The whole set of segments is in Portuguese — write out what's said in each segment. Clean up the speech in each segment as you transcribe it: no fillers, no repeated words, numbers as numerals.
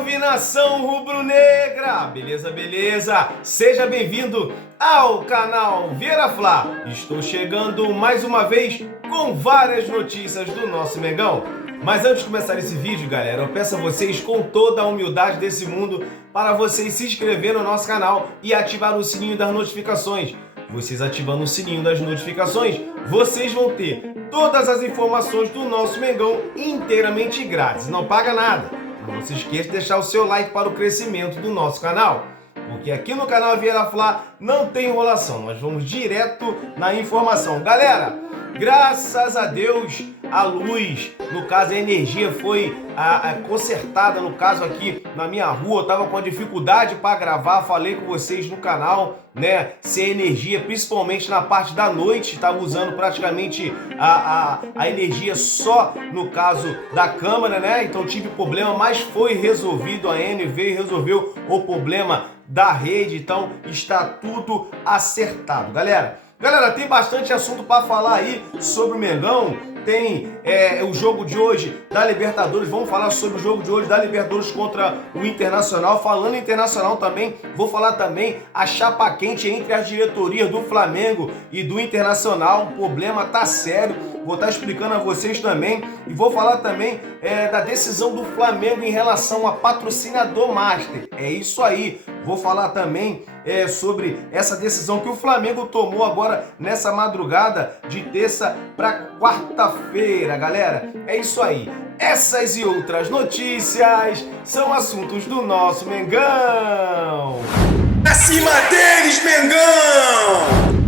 Salve nação rubro-negra! Beleza, beleza? Seja bem-vindo ao canal Vieira Fla. Estou chegando mais uma vez com várias notícias do nosso Mengão. Mas antes de começar esse vídeo, galera, eu peço a vocês com toda a humildade desse mundo para vocês se inscreverem no nosso canal e ativar o sininho das notificações. Vocês ativando o sininho das notificações, vocês vão ter todas as informações do nosso Mengão inteiramente grátis, não paga nada. Não se esqueça de deixar o seu like para o crescimento do nosso canal, porque aqui no canal Vieira Fla não tem enrolação, nós vamos direto na informação. Galera, graças a Deus, a luz, no caso a energia foi consertada, no caso aqui na minha rua, eu tava com dificuldade para gravar, falei com vocês no canal, né, sem energia, principalmente na parte da noite, estava usando praticamente a energia só no caso da câmera, né, então tive problema, mas foi resolvido, a Eni veio e resolveu o problema da rede, então está tudo acertado, galera. Galera, tem bastante assunto para falar aí sobre o Mengão. Tem o jogo de hoje da Libertadores. Vamos falar sobre o jogo de hoje da Libertadores contra o Internacional. Falando em Internacional também, vou falar também a chapa quente entre as diretorias do Flamengo e do Internacional. O problema tá sério. Vou estar explicando a vocês também. E vou falar também da decisão do Flamengo em relação a patrocinador master. É isso aí. Vou falar também sobre essa decisão que o Flamengo tomou agora nessa madrugada de terça para quarta-feira, galera. É isso aí. Essas e outras notícias são assuntos do nosso Mengão. Acima deles, Mengão!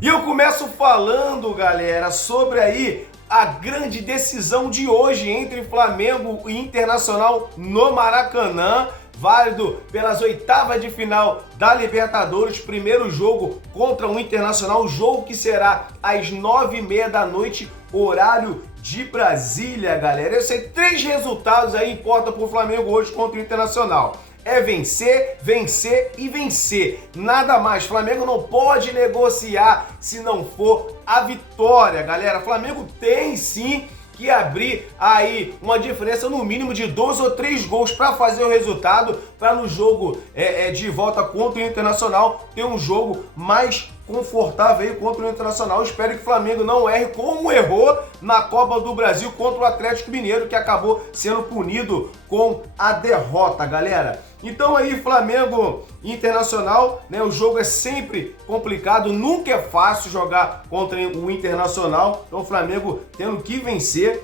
E eu começo falando, galera, sobre aí a grande decisão de hoje entre Flamengo e Internacional no Maracanã, válido pelas oitavas de final da Libertadores, primeiro jogo contra o Internacional, jogo que será às 9h30 da noite, horário de Brasília, galera. Eu sei, 3 resultados aí importam para o Flamengo hoje contra o Internacional. É vencer, vencer e vencer. Nada mais. Flamengo não pode negociar se não for a vitória, galera. Flamengo tem sim que abrir aí uma diferença no mínimo de 2 ou 3 gols para fazer o resultado, para no jogo de volta contra o Internacional ter um jogo mais confortável aí contra o Internacional. Espero que o Flamengo não erre como errou na Copa do Brasil contra o Atlético Mineiro, que acabou sendo punido com a derrota, galera. Então aí, Flamengo Internacional, né? O jogo é sempre complicado, nunca é fácil jogar contra o Internacional. Então o Flamengo tendo que vencer.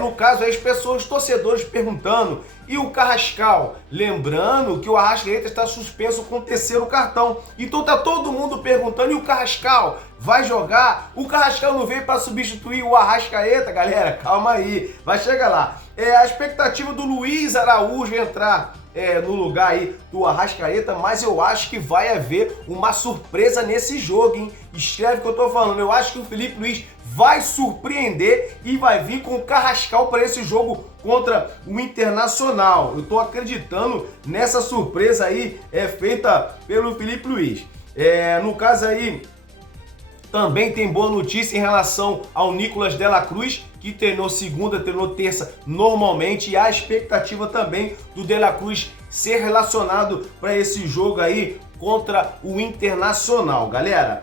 No caso aí, as pessoas, torcedores perguntando, e o Carrascal? Lembrando que o Arrascaeta está suspenso com o 3º cartão. Então tá todo mundo perguntando, e o Carrascal vai jogar? O Carrascal não veio para substituir o Arrascaeta, galera? Calma aí, vai chegar lá. A expectativa do Luiz Araújo entrar no lugar aí do Arrascaeta, mas eu acho que vai haver uma surpresa nesse jogo, hein? Escreve o que eu tô falando. Eu acho que o Felipe Luiz vai surpreender e vai vir com o Carrascal para esse jogo contra o Internacional. Eu tô acreditando nessa surpresa aí feita pelo Felipe Luiz. No caso aí, também tem boa notícia em relação ao Nicolas de la Cruz, que treinou segunda, treinou terça normalmente, e há expectativa também do de la Cruz ser relacionado para esse jogo aí contra o Internacional, galera.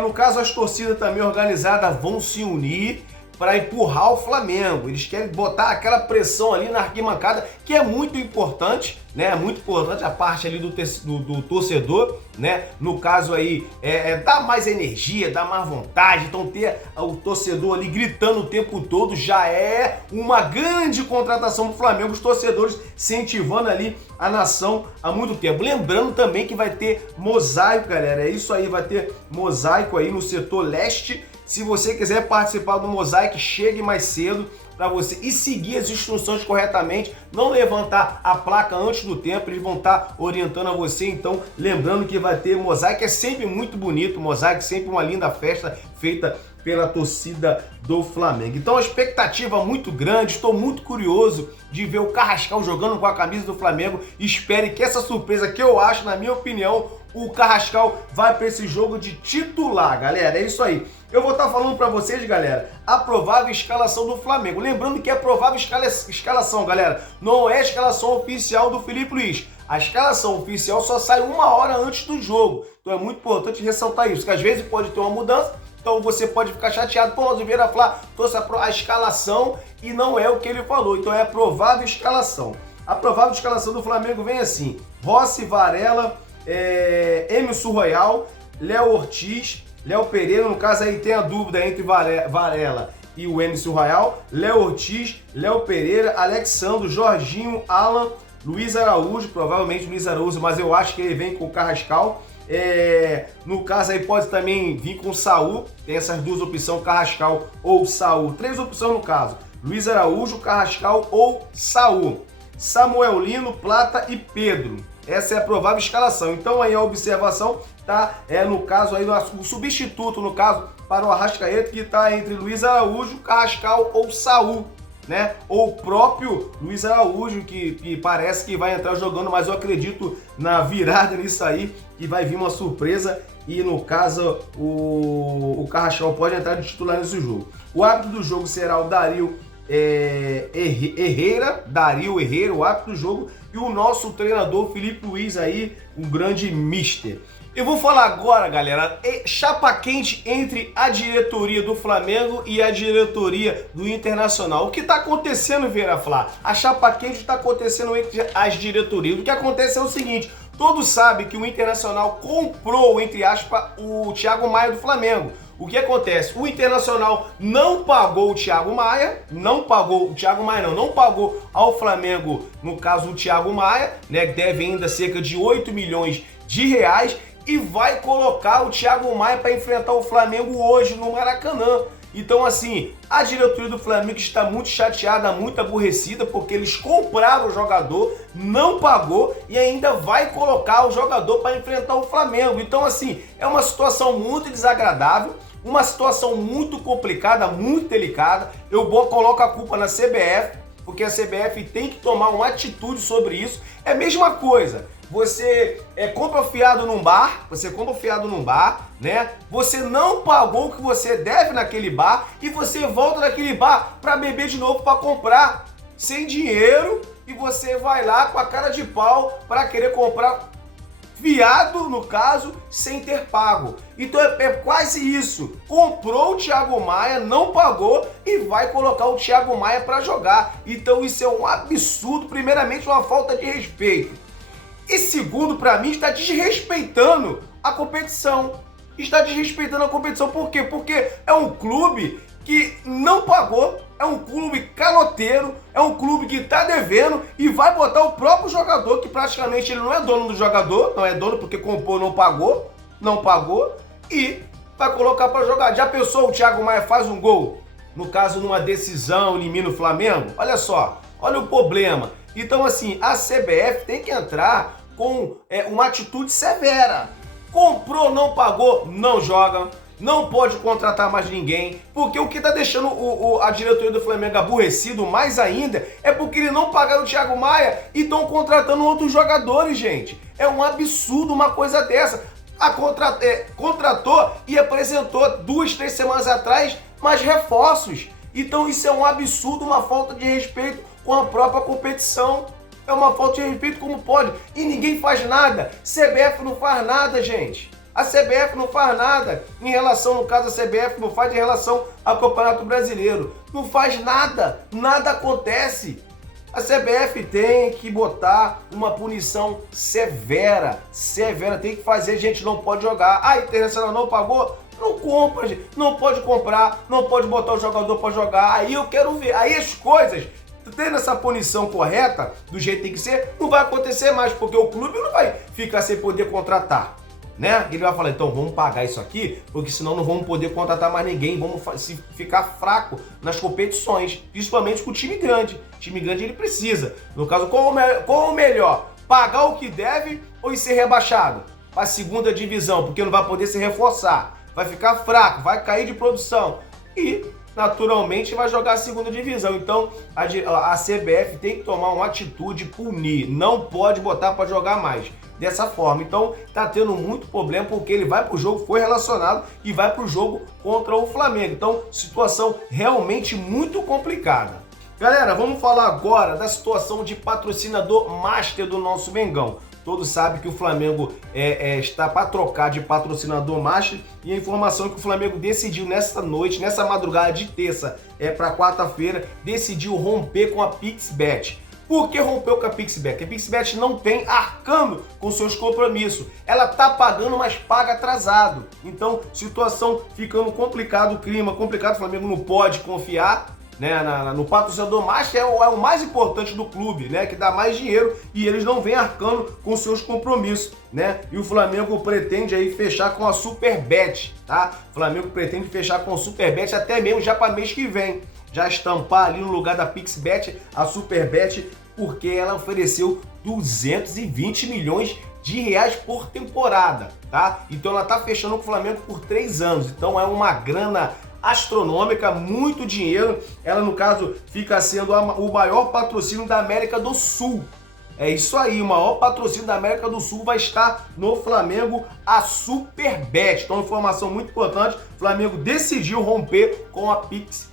No caso, as torcidas também organizadas vão se unir para empurrar o Flamengo. Eles querem botar aquela pressão ali na arquibancada, que é muito importante, né? É muito importante a parte ali do torcedor, né? No caso aí, dá mais energia, dá mais vontade. Então ter o torcedor ali gritando o tempo todo já é uma grande contratação do Flamengo. Os torcedores incentivando ali a nação há muito tempo. Lembrando também que vai ter mosaico, galera. É isso aí, vai ter mosaico aí no setor leste. Se você quiser participar do mosaico, chegue mais cedo para você e seguir as instruções corretamente, não levantar a placa antes do tempo, eles vão estar orientando a você. Então, lembrando que vai ter mosaico, é sempre muito bonito, mosaico é sempre uma linda festa feita pela torcida do Flamengo. Então a expectativa muito grande, estou muito curioso de ver o Carrascal jogando com a camisa do Flamengo. Espere que essa surpresa, que eu acho, na minha opinião, o Carrascal vai para esse jogo de titular, galera. É isso aí. Eu vou estar falando para vocês, galera, a provável escalação do Flamengo. Lembrando que é provável escalação, galera. Não é a escalação oficial do Felipe Luiz. A escalação oficial só sai 1 hora antes do jogo. Então é muito importante ressaltar isso, que às vezes pode ter uma mudança. Então você pode ficar chateado, pô, Oliveira Flá trouxe a escalação e não é o que ele falou. Então é a provável escalação. A provável escalação do Flamengo vem assim: Rossi, Varela, Emerson Royal, Léo Ortiz, Léo Pereira. No caso aí tem a dúvida entre Varela e o Emerson Royal. Léo Ortiz, Léo Pereira, Alexandro, Jorginho, Alan, Luiz Araújo, provavelmente Luiz Araújo, mas eu acho que ele vem com o Carrascal. No caso aí pode também vir com o Saul. Tem essas duas opções, Carrascal ou Saul. 3 opções no caso: Luiz Araújo, Carrascal ou Saul. Samuel Lino, Plata e Pedro. Essa é a provável escalação. Então aí a observação tá, no caso aí, o substituto, no caso, para o Arrascaeta, que está entre Luiz Araújo, Carrascal ou Saul, né? Ou o próprio Luiz Araújo, que parece que vai entrar jogando, mas eu acredito na virada nisso aí, que vai vir uma surpresa e, no caso, o Carrascal pode entrar de titular nesse jogo. O árbitro do jogo será o Dario Herrera, o árbitro do jogo, e o nosso treinador Felipe Luiz aí, um grande mister. Eu vou falar agora, galera, chapa quente entre a diretoria do Flamengo e a diretoria do Internacional. O que está acontecendo, Vieira Flá? A chapa quente está acontecendo entre as diretorias. O que acontece é o seguinte: todos sabem que o Internacional comprou, entre aspas, o Thiago Maia do Flamengo. O que acontece? O Internacional não pagou o Thiago Maia, não pagou ao Flamengo, no caso o Thiago Maia, né, que deve ainda cerca de 8 milhões de reais, e vai colocar o Thiago Maia para enfrentar o Flamengo hoje no Maracanã. Então, assim, a diretoria do Flamengo está muito chateada, muito aborrecida, porque eles compraram o jogador, não pagou e ainda vai colocar o jogador para enfrentar o Flamengo. Então, assim, é uma situação muito desagradável, uma situação muito complicada, muito delicada. Eu coloco a culpa na CBF, porque a CBF tem que tomar uma atitude sobre isso. É a mesma coisa. Você compra fiado num bar, né? Você não pagou o que você deve naquele bar e você volta naquele bar para beber de novo, para comprar sem dinheiro, e você vai lá com a cara de pau para querer comprar fiado, no caso, sem ter pago. Então é quase isso. Comprou o Thiago Maia, não pagou e vai colocar o Thiago Maia para jogar. Então isso é um absurdo, primeiramente uma falta de respeito. E segundo, para mim, está desrespeitando a competição. Por quê? Porque é um clube que não pagou, é um clube caloteiro, é um clube que está devendo e vai botar o próprio jogador, que praticamente ele não é dono do jogador, não é dono porque comprou, não pagou, e vai colocar para jogar. Já pensou, o Thiago Maia faz um gol, no caso numa decisão, elimina o Flamengo? Olha só, olha o problema. Então, assim, a CBF tem que entrar com uma atitude severa. Comprou, não pagou, não joga, não pode contratar mais ninguém, porque o que está deixando a diretoria do Flamengo aborrecido mais ainda é porque eles não pagaram o Thiago Maia e estão contratando outros jogadores, gente. É um absurdo uma coisa dessa. Contratou e apresentou 2, 3 semanas atrás mais reforços. Então isso é um absurdo, uma falta de respeito com a própria competição. É uma falta de respeito, como pode? E ninguém faz nada. CBF não faz nada, gente. A CBF não faz nada em relação, no caso, a CBF não faz em relação ao Campeonato Brasileiro. Não faz nada. Nada acontece. A CBF tem que botar uma punição severa. Tem que fazer, gente, não pode jogar. A Internacional não pagou? Não compra, gente. Não pode comprar, não pode botar o jogador para jogar. Aí eu quero ver. Aí as coisas, tendo essa punição correta, do jeito que tem que ser, não vai acontecer mais, porque o clube não vai ficar sem poder contratar, né? Ele vai falar, então vamos pagar isso aqui, porque senão não vamos poder contratar mais ninguém, vamos ficar fraco nas competições, principalmente com o time grande. O time grande ele precisa. No caso, qual o melhor? Pagar o que deve ou ir ser rebaixado para a segunda divisão, porque não vai poder se reforçar, vai ficar fraco, vai cair de produção e naturalmente vai jogar a segunda divisão. Então a CBF tem que tomar uma atitude, punir, não pode botar para jogar mais. dessa forma. Então tá tendo muito problema porque ele vai pro jogo, foi relacionado e vai pro jogo contra o Flamengo. Então, situação realmente muito complicada. Galera, vamos falar agora da situação de patrocinador master do nosso Mengão. Todos sabem que o Flamengo está para trocar de patrocinador master e a informação é que o Flamengo decidiu nessa noite, nessa madrugada de terça para quarta-feira, decidiu romper com a Pixbet. Por que rompeu com a Pixbet? Porque a Pixbet não tem arcando com seus compromissos. Ela tá pagando, mas paga atrasado. Então, situação ficando complicado, o clima complicado, o Flamengo não pode confiar, né, no patrocinador master, é o mais importante do clube, né, que dá mais dinheiro e eles não vêm arcando com seus compromissos, né? E o Flamengo pretende aí fechar com a Superbet, tá? O Flamengo pretende fechar com a Superbet até mesmo já para mês que vem, já estampar ali no lugar da Pixbet a Superbet, porque ela ofereceu 220 milhões de reais por temporada, tá? Então ela tá fechando com o Flamengo por 3 anos, então é uma grana astronômica, muito dinheiro. Ela, no caso, fica sendo o maior patrocínio da América do Sul. É isso aí, o maior patrocínio da América do Sul vai estar no Flamengo, a Superbet. Então, informação muito importante, o Flamengo decidiu romper com a Pixbet,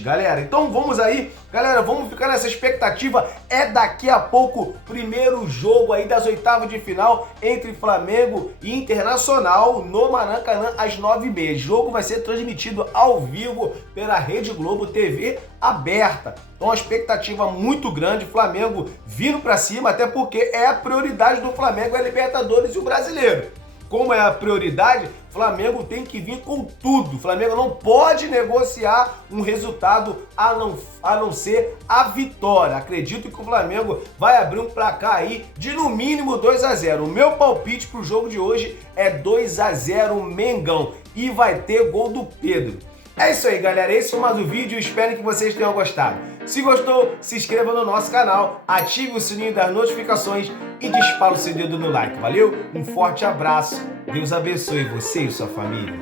galera. Então vamos aí, galera, vamos ficar nessa expectativa. É daqui a pouco, primeiro jogo aí das oitavas de final entre Flamengo e Internacional no Maracanã às 9h30. O jogo vai ser transmitido ao vivo pela Rede Globo TV aberta. Então, uma expectativa muito grande, Flamengo vindo para cima, até porque é a prioridade do Flamengo, a Libertadores e o Brasileiro. Como é a prioridade, Flamengo tem que vir com tudo. Flamengo não pode negociar um resultado a não ser a vitória. Acredito que o Flamengo vai abrir um placar aí de no mínimo 2-0. O meu palpite para o jogo de hoje é 2-0 Mengão e vai ter gol do Pedro. É isso aí, galera. Esse foi mais um vídeo. Espero que vocês tenham gostado. Se gostou, se inscreva no nosso canal, ative o sininho das notificações e dispara o seu dedo no like. Valeu? Um forte abraço. Deus abençoe você e sua família.